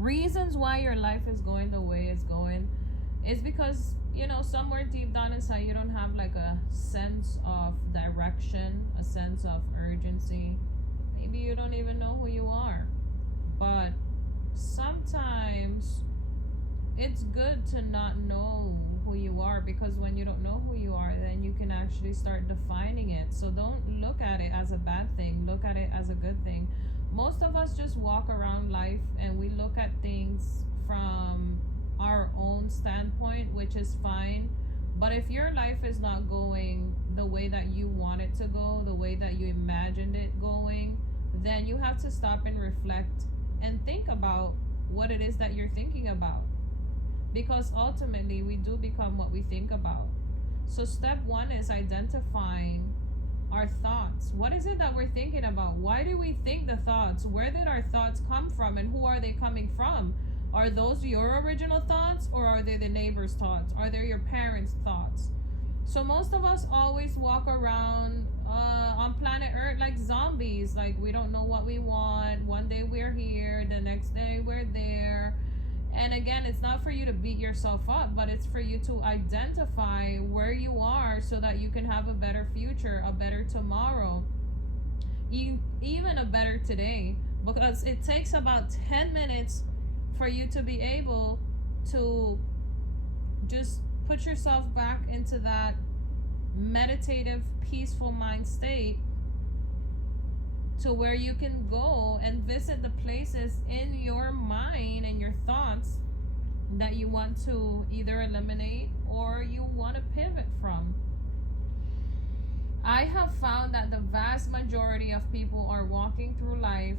reasons why your life is going the way it's going is because, you know, somewhere deep down inside you don't have like a sense of direction, a sense of urgency. Maybe you don't even know who you are. But sometimes it's good to not know who you are, because when you don't know who you are, then you can actually start defining it. So don't look at it as a bad thing, look at it as a good thing. Most of us just walk around life and we look at things from our own standpoint, which is fine. But if your life is not going the way that you want it to go, the way that you imagined it going, then you have to stop and reflect and think about what it is that you're thinking about. Because ultimately, we do become what we think about. So step one is identifying our thoughts. What is it that we're thinking about? Why do we think the thoughts? Where did our thoughts come from, and who are they coming from? Are those your original thoughts, or are they the neighbor's thoughts? Are they your parents' thoughts? So most of us always walk around on planet Earth like zombies. Like, we don't know what we want. One day we're here, the next day we're there. And again, it's not for you to beat yourself up, but it's for you to identify where you are so that you can have a better future, a better tomorrow, even a better today. Because it takes about 10 minutes for you to be able to just put yourself back into that meditative, peaceful mind state, to where you can go and visit the places in your mind and your thoughts that you want to either eliminate or you want to pivot from. I have found that the vast majority of people are walking through life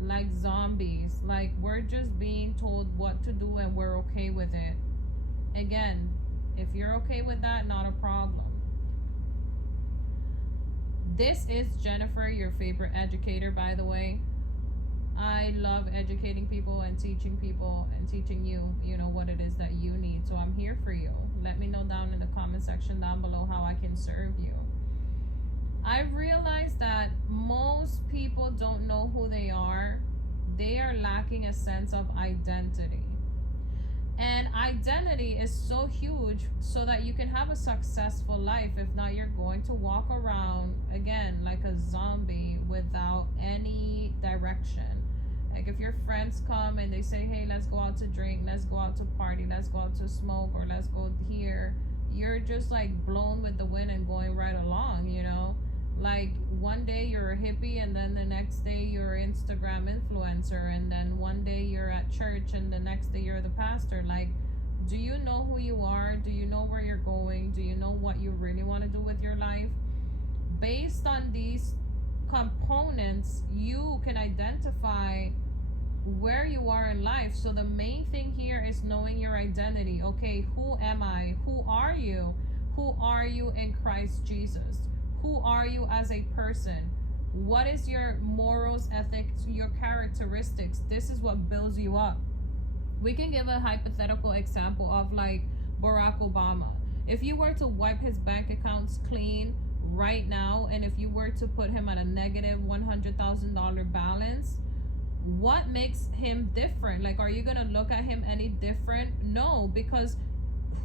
like zombies. Like, we're just being told what to do and we're okay with it. Again, if you're okay with that, not a problem. This is Jennifer, your favorite educator, by the way. I love educating people and teaching you, you know, what it is that you need. So I'm here for you. Let me know down in the comment section down below how I can serve you. I've realized that most people don't know who they are. They are lacking a sense of identity. And identity is so huge so that you can have a successful life. If not, you're going to walk around, again, like a zombie without any direction. Like, if your friends come and they say, hey, let's go out to drink, let's go out to party, let's go out to smoke, or let's go here, you're just like blown with the wind and going right along, you know? Like, one day you're a hippie, and then the next day you're an Instagram influencer, and then one day you're at church, and the next day you're the pastor. Like, do you know who you are? Do you know where you're going? Do you know what you really want to do with your life? Based on these components, you can identify where you are in life. So the main thing here is knowing your identity. Okay, who am I? Who are you? Who are you in Christ Jesus? Who are you as a person? What is your morals, ethics, your characteristics? This is what builds you up. We can give a hypothetical example of like Barack Obama. If you were to wipe his bank accounts clean right now, and if you were to put him at a negative $100,000 balance, what makes him different? Like, are you going to look at him any different? No, because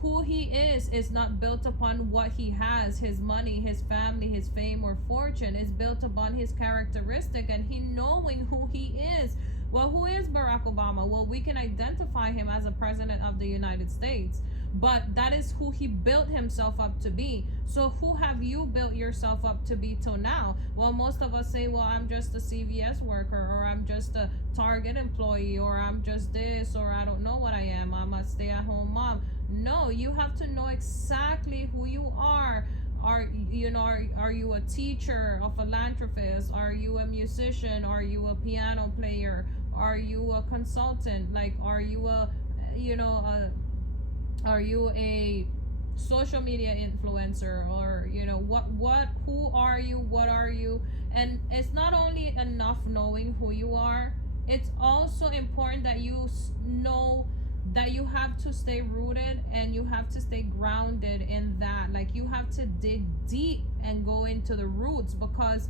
who he is not built upon what he has, his money, his family, his fame or fortune. Is built upon his characteristic and he knowing who he is. Well, who is Barack Obama? Well, we can identify him as a president of the United States, but that is who he built himself up to be. So who have you built yourself up to be till now? Well, most of us say, well, I'm just a CVS worker, or I'm just a Target employee, or I'm just this, or I don't know what I am. I'm a stay-at-home mom. No, you have to know exactly who you are. Are you a teacher, a philanthropist? Are you a musician? Are you a piano player? Are you a consultant? Like, are you a social media influencer? Or who are you? What are you? And it's not only enough knowing who you are, it's also important that you know that you have to stay rooted and you have to stay grounded in that. Like, you have to dig deep and go into the roots, because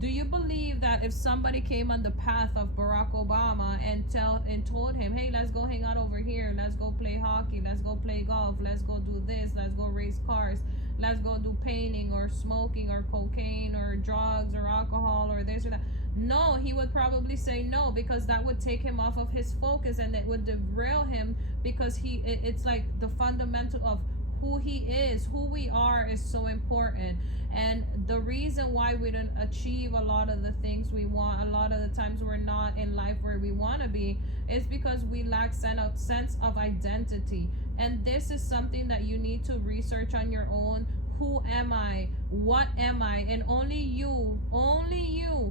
Do you believe that if somebody came on the path of Barack Obama and told him, hey, let's go hang out over here, let's go play hockey, let's go play golf, let's go do this, let's go race cars, let's go do painting or smoking or cocaine or drugs or alcohol or this or that? No, he would probably say no, because that would take him off of his focus and it would derail him, because it's like the fundamental of who he is, who we are, is so important. And the reason why we don't achieve a lot of the things we want, a lot of the times we're not in life where we want to be, is because we lack sense of identity. And this is something that you need to research on your own. Who am I? What am I? And only you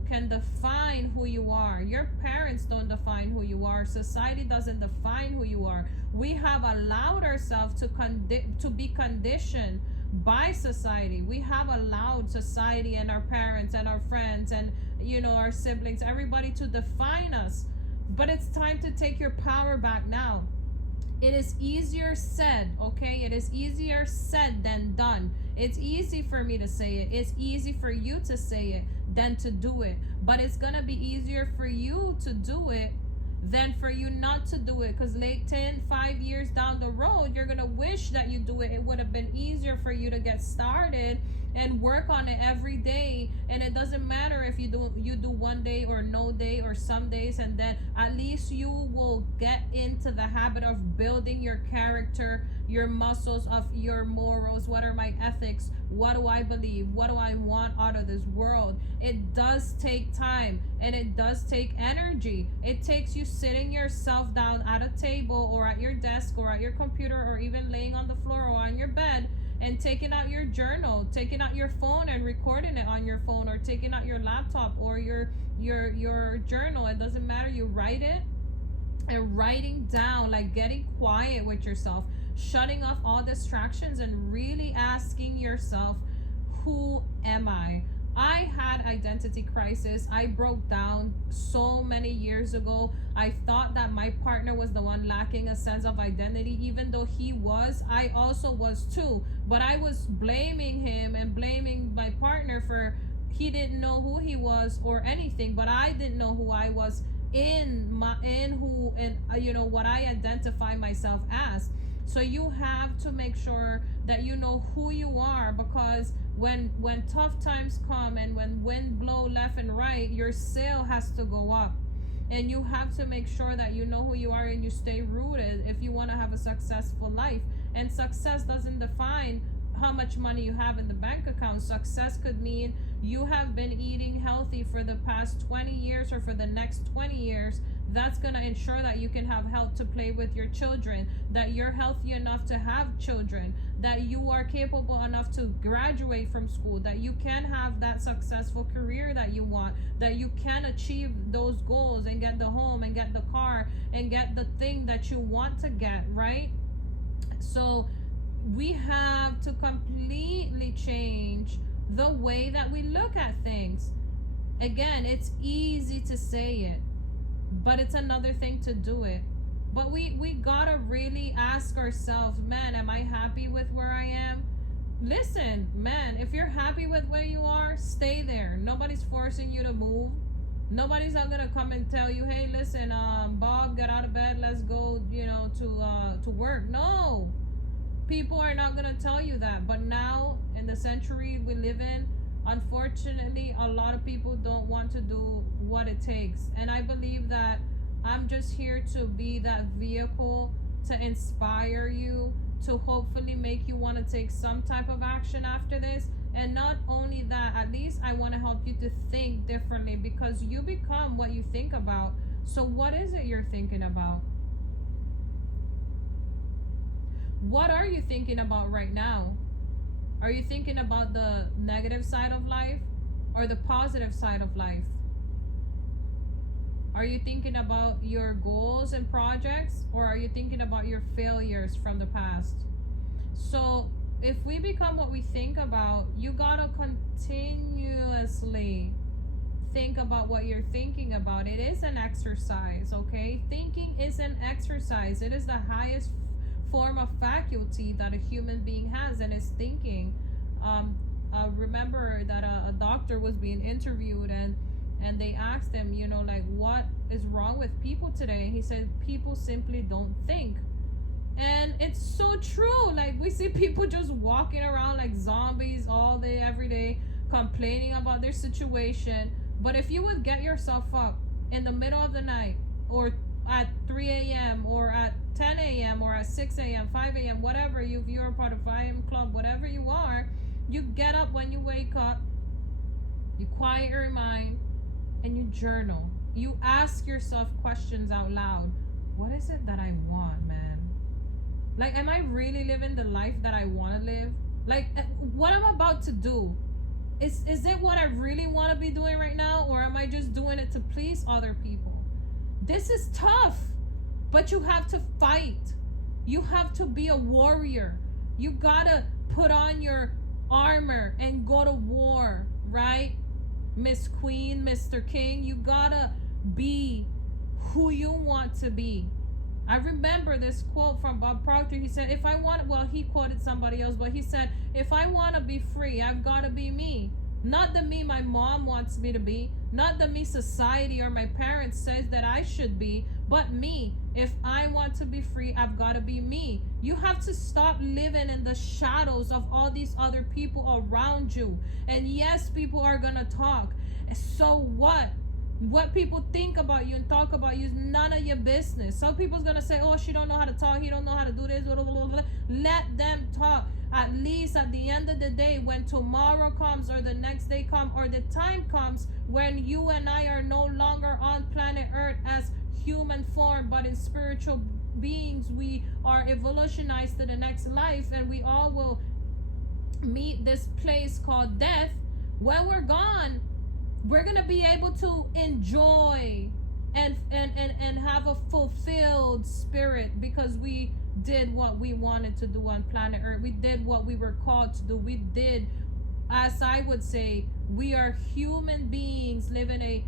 can define who you are. Your parents don't define who you are. Society doesn't define who you are. We have allowed ourselves to be conditioned by society. We have allowed society and our parents and our friends and our siblings, everybody, to define us. But it's time to take your power back now. It is easier said, okay? It is easier said than done. It's easy for me to say it. It's easy for you to say it than to do it. But it's going to be easier for you to do it than for you not to do it. Because 5 years down the road, you're going to wish that you do it. It would have been easier for you to get started and work on it every day. And it doesn't matter if you do one day or no day or some days, and then at least you will get into the habit of building your character, your muscles of your morals. What are my ethics? What do I believe? What do I want out of this world? It does take time and it does take energy. It takes you sitting yourself down at a table or at your desk or at your computer or even laying on the floor or on your bed and taking out your journal, taking out your phone and recording it on your phone, or taking out your laptop or your journal. It doesn't matter. You write it, and writing down, like getting quiet with yourself, shutting off all distractions and really asking yourself, who am I? I had identity crisis. I broke down so many years ago. I thought that my partner was the one lacking a sense of identity, even though he was. I also was too. But I was blaming him and blaming my partner for he didn't know who he was or anything. But I didn't know who I was what I identify myself as. So you have to make sure that you know who you are, because when tough times come and when wind blow left and right, your sail has to go up. And you have to make sure that you know who you are and you stay rooted if you want to have a successful life. And success doesn't define how much money you have in the bank account. Success could mean you have been eating healthy for the past 20 years or for the next 20 years. That's going to ensure that you can have health to play with your children, that you're healthy enough to have children, that you are capable enough to graduate from school, that you can have that successful career that you want, that you can achieve those goals and get the home and get the car and get the thing that you want to get, right? So we have to completely change the way that we look at things. Again, it's easy to say it, but it's another thing to do it. But we gotta really ask ourselves, man, am I happy with where I am? Listen, man, if you're happy with where you are, stay there. Nobody's forcing you to move. Nobody's not gonna come and tell you, hey, listen, Bob, get out of bed, let's go, to work. No, people are not gonna tell you that. But now, in the century we live in, unfortunately, a lot of people don't want to do what it takes. And I believe that I'm just here to be that vehicle to inspire you, to hopefully make you want to take some type of action after this. And not only that, at least I want to help you to think differently, because you become what you think about. So what is it you're thinking about? What are you thinking about right now? Are you thinking about the negative side of life or the positive side of life? Are you thinking about your goals and projects, or are you thinking about your failures from the past? So if we become what we think about, you gotta continuously think about what you're thinking about. It is an exercise, okay? Thinking is an exercise. It is the highest form of faculty that a human being has, and is thinking. remember that a doctor was being interviewed, and they asked him, like, what is wrong with people today? He said people simply don't think. And it's so true. Like, we see people just walking around like zombies all day, every day, complaining about their situation. But if you would get yourself up in the middle of the night, or at 3 a.m., or at 10 a.m., or at 6 a.m., 5 a.m., whatever, if you're a part of 5 a.m. club, whatever you are, you get up when you wake up, you quiet your mind, and you journal. You ask yourself questions out loud. What is it that I want, man? Like, am I really living the life that I want to live? Like, what I'm about to do, is it what I really want to be doing right now? Or am I just doing it to please other people? This is tough, but you have to fight. You have to be a warrior. You gotta put on your armor and go to war, right? Miss Queen, Mr. King, you gotta be who you want to be. I remember this quote from Bob Proctor. He said, he quoted somebody else, but he said, if I want to be free, I've got to be me. Not the me my mom wants me to be, not the me society or my parents says that I should be, but me. If I want to be free, I've got to be me. You have to stop living in the shadows of all these other people around you. And yes, people are going to talk. So what? What people think about you and talk about you is none of your business. Some people's gonna say, oh, she don't know how to talk, he don't know how to do this, blah, blah, blah, blah. Let them talk. At least at the end of the day, when tomorrow comes, or the next day comes, or the time comes when you and I are no longer on planet Earth as human form, but in spiritual beings, we are evolutionized to the next life, and we all will meet this place called death. When we're gone, we're going to be able to enjoy and have a fulfilled spirit, because we did what we wanted to do on planet Earth. We did what we were called to do. We did, as I would say, we are human beings living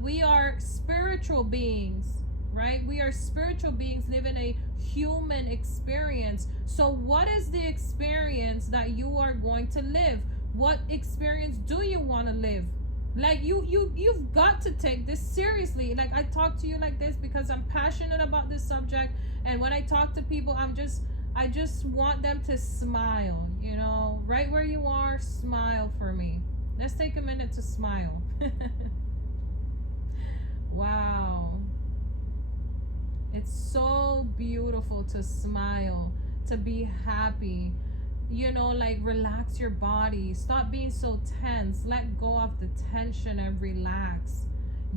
we are spiritual beings, right? We are spiritual beings living a human experience. So what is the experience that you are going to live? What experience do you want to live? Like, you've got to take this seriously. Like, I talk to you like this because I'm passionate about this subject, and when I talk to people, I just want them to smile, right where you are. Smile for me. Let's take a minute to smile. Wow, it's so beautiful to smile, to be happy. Like, relax your body. Stop being so tense. Let go of the tension and relax.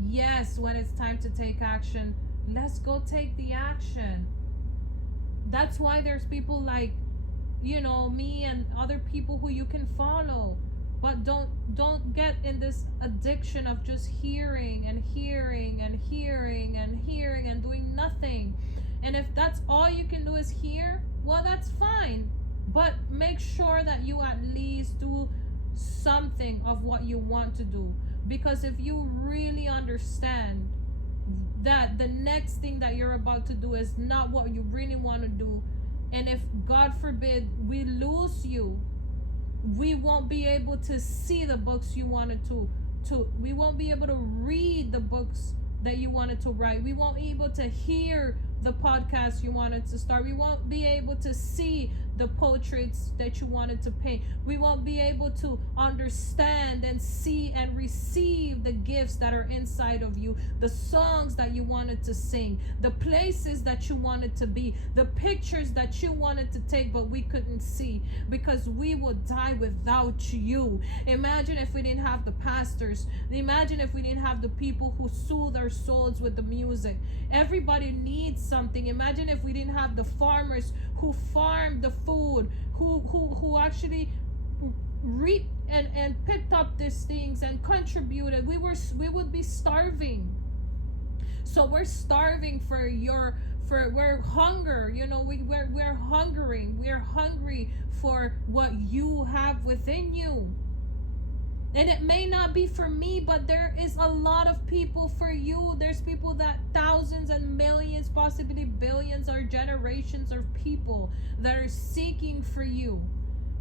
Yes, when it's time to take action, let's go take the action. That's why there's people like, me and other people who you can follow. But don't get in this addiction of just hearing and hearing and hearing and hearing and doing nothing. And if that's all you can do is hear, well, that's fine. But make sure that you at least do something of what you want to do. Because if you really understand that the next thing that you're about to do is not what you really want to do, and if, God forbid, we lose you, we won't be able to see the books you wanted to we won't be able to read the books that you wanted to write. We won't be able to hear the podcast you wanted to start. We won't be able to see the portraits that you wanted to paint. We won't be able to understand and see and receive the gifts that are inside of you, the songs that you wanted to sing, the places that you wanted to be, the pictures that you wanted to take but we couldn't see, because we would die without you. Imagine if we didn't have the pastors. Imagine if we didn't have the people who soothe our souls with the music. Everybody needs something. Imagine if we didn't have the farmers who farmed the food, who actually reaped and picked up these things and contributed. We would be starving. So we're starving for we're hunger, we're hungering. We're hungry for what you have within you. And it may not be for me, but there is a lot of people for you. There's people that thousands and millions, possibly billions or generations of people that are seeking for you.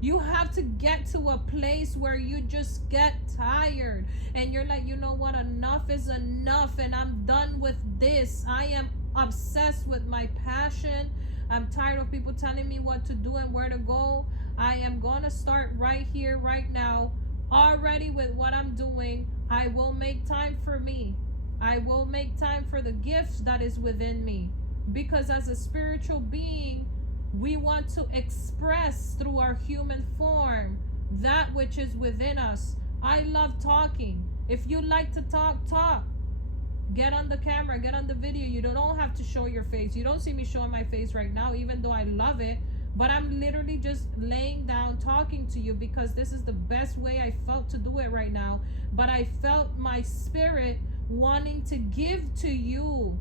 You have to get to a place where you just get tired and you're like, you know what, enough is enough and I'm done with this. I am obsessed with my passion. I'm tired of people telling me what to do and where to go. I am going to start right here, right now, already with what I'm doing. I will make time for me. I will make time for the gifts that is within me. Because as a spiritual being, we want to express through our human form that which is within us. I love talking. If you like to talk, talk. Get on the camera, get on the video. You don't have to show your face. You don't see me showing my face right now, even though I love it. But I'm literally just laying down talking to you because this is the best way I felt to do it right now. But I felt my spirit wanting to give to you,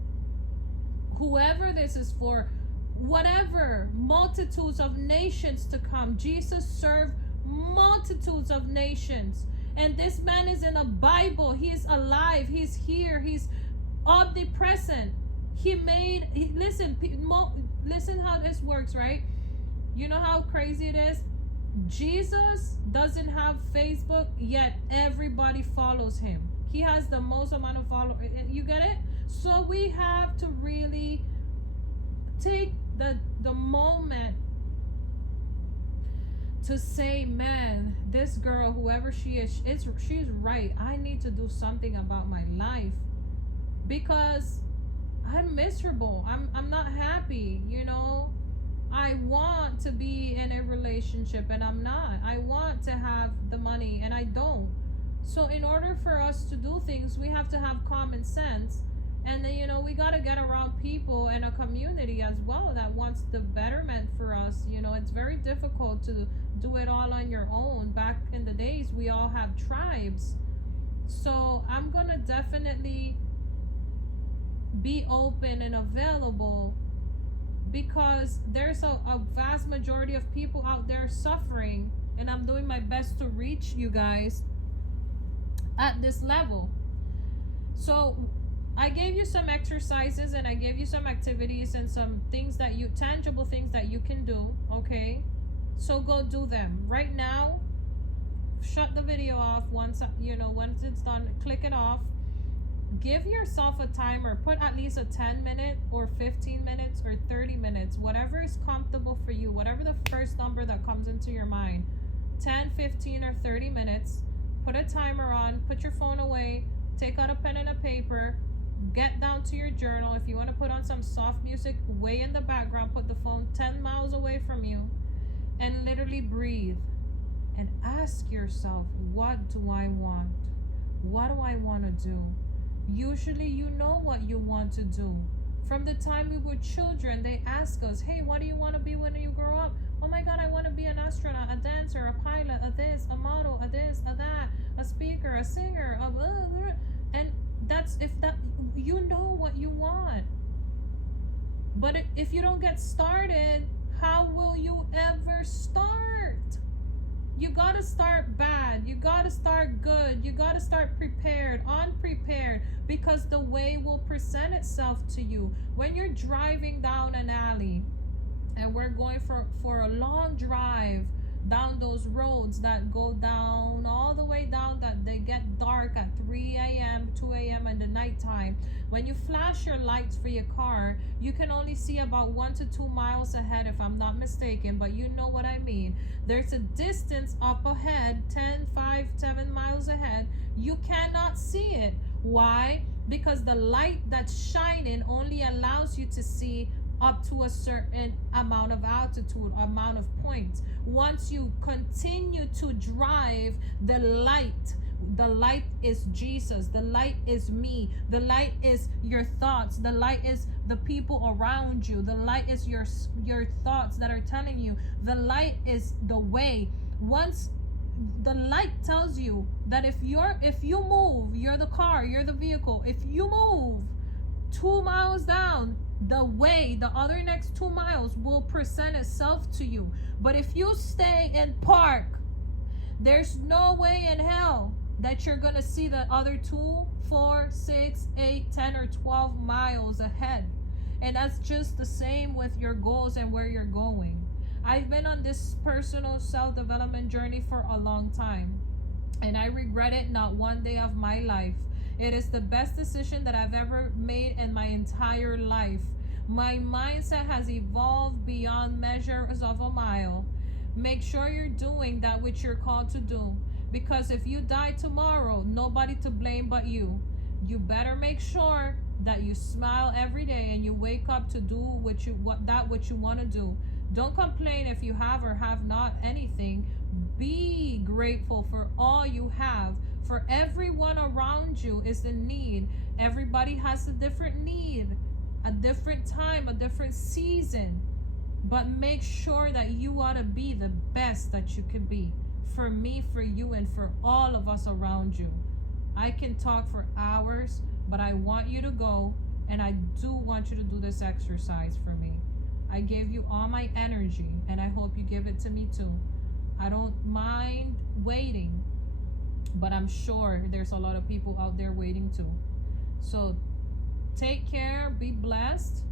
whoever this is for, whatever, multitudes of nations to come. Jesus served multitudes of nations. And this man is in a Bible. He is alive. He's here. He's omnipresent. Listen how this works, right? You know how crazy it is? Jesus doesn't have Facebook, yet everybody follows him. He has the most amount of followers. You get it? So we have to really take the moment to say, man, this girl, whoever she is, she's right. I need to do something about my life because I'm miserable. I'm not happy, you know. I want to be in a relationship and I'm not. I want to have the money and I don't. So in order for us to do things, we have to have common sense. And then, you know, we got to get around people and a community as well that wants the betterment for us. You know, it's very difficult to do it all on your own. Back in the days, we all have tribes. So I'm going to definitely be open and available because there's a vast majority of people out there suffering. And I'm doing my best to reach you guys at this level. So I gave you some exercises and I gave you some activities and some things that tangible things that you can do, okay? So go do them. Right now, shut the video off once it's done, click it off. Give yourself a timer. Put at least a 10-minute or 15 minutes or 30 minutes, whatever is comfortable for you, whatever the first number that comes into your mind. 10, 15, or 30 minutes. Put a timer on, put your phone away, take out a pen and a paper, get down to your journal. If you want to put on some soft music way in the background, put the phone 10 miles away from you and literally breathe and ask yourself, what do I want? What do I want to do? Usually you know what you want to do. From the time we were children, they ask us, hey, what do you want to be when you grow up? Oh my God, I want to be an astronaut, a dancer, a pilot, a this, a model, a this, a that, a speaker, a singer, a blah, blah. And you know what you want. But if you don't get started, how will you ever start? You gotta start bad. You gotta start good. You gotta start prepared, unprepared, because the way will present itself to you. When you're driving down an alley, and we're going for a long drive down those roads that go down all the way down, that they get dark at 3 a.m., 2 a.m. in the nighttime. When you flash your lights for your car, you can only see about 1 to 2 miles ahead, if I'm not mistaken, but you know what I mean. There's a distance up ahead, 10, 5, 7 miles ahead. You cannot see it. Why? Because the light that's shining only allows you to see up to a certain amount of altitude, amount of points. Once you continue to drive, the light is Jesus, the light is me, the light is your thoughts, the light is the people around you, the light is your thoughts that are telling you, the light is the way. Once the light tells you that if you move, you're the car, you're the vehicle, if you move 2 miles down, the way, the other next 2 miles will present itself to you. But if you stay and park, there's no way in hell that you're gonna see the other 2, 4, 6, 8, 10, or 12 miles ahead. And that's just the same with your goals and where you're going. I've been on this personal self-development journey for a long time, and I regret it not one day of my life. It is the best decision that I've ever made in my entire life. My mindset has evolved beyond measures of a mile. Make sure you're doing that which you're called to do, because if you die tomorrow, nobody to blame but you. You better make sure that you smile every day and you wake up to do what you want to do. Don't complain if you have or have not anything. Be grateful for all you have. For everyone around you is in need. Everybody has a different need, a different time, a different season. But make sure that you want to be the best that you can be. For me, for you, and for all of us around you. I can talk for hours, but I want you to go, and I do want you to do this exercise for me. I gave you all my energy, and I hope you give it to me too. I don't mind waiting, but I'm sure there's a lot of people out there waiting too. So take care, be blessed,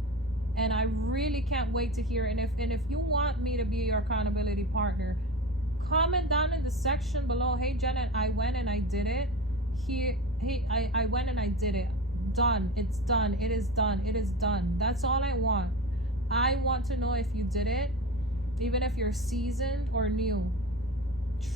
and I really can't wait to hear. And if you want me to be your accountability partner, comment down in the section below. Hey Janet, I went and I did it. Here, hey, I went and I did it. Done. It's done. It is done. It is done. That's all I want. I want to know if you did it, even if you're seasoned or new.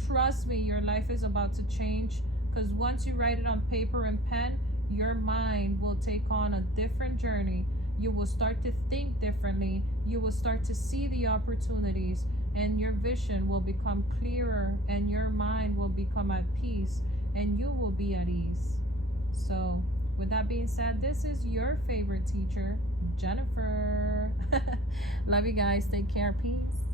Trust me, your life is about to change, because once you write it on paper and pen, your mind will take on a different journey. You will start to think differently. You will start to see the opportunities, and your vision will become clearer, and your mind will become at peace, and you will be at ease. So with that being said, this is your favorite teacher, Jennifer. Love you guys. Take care. Peace.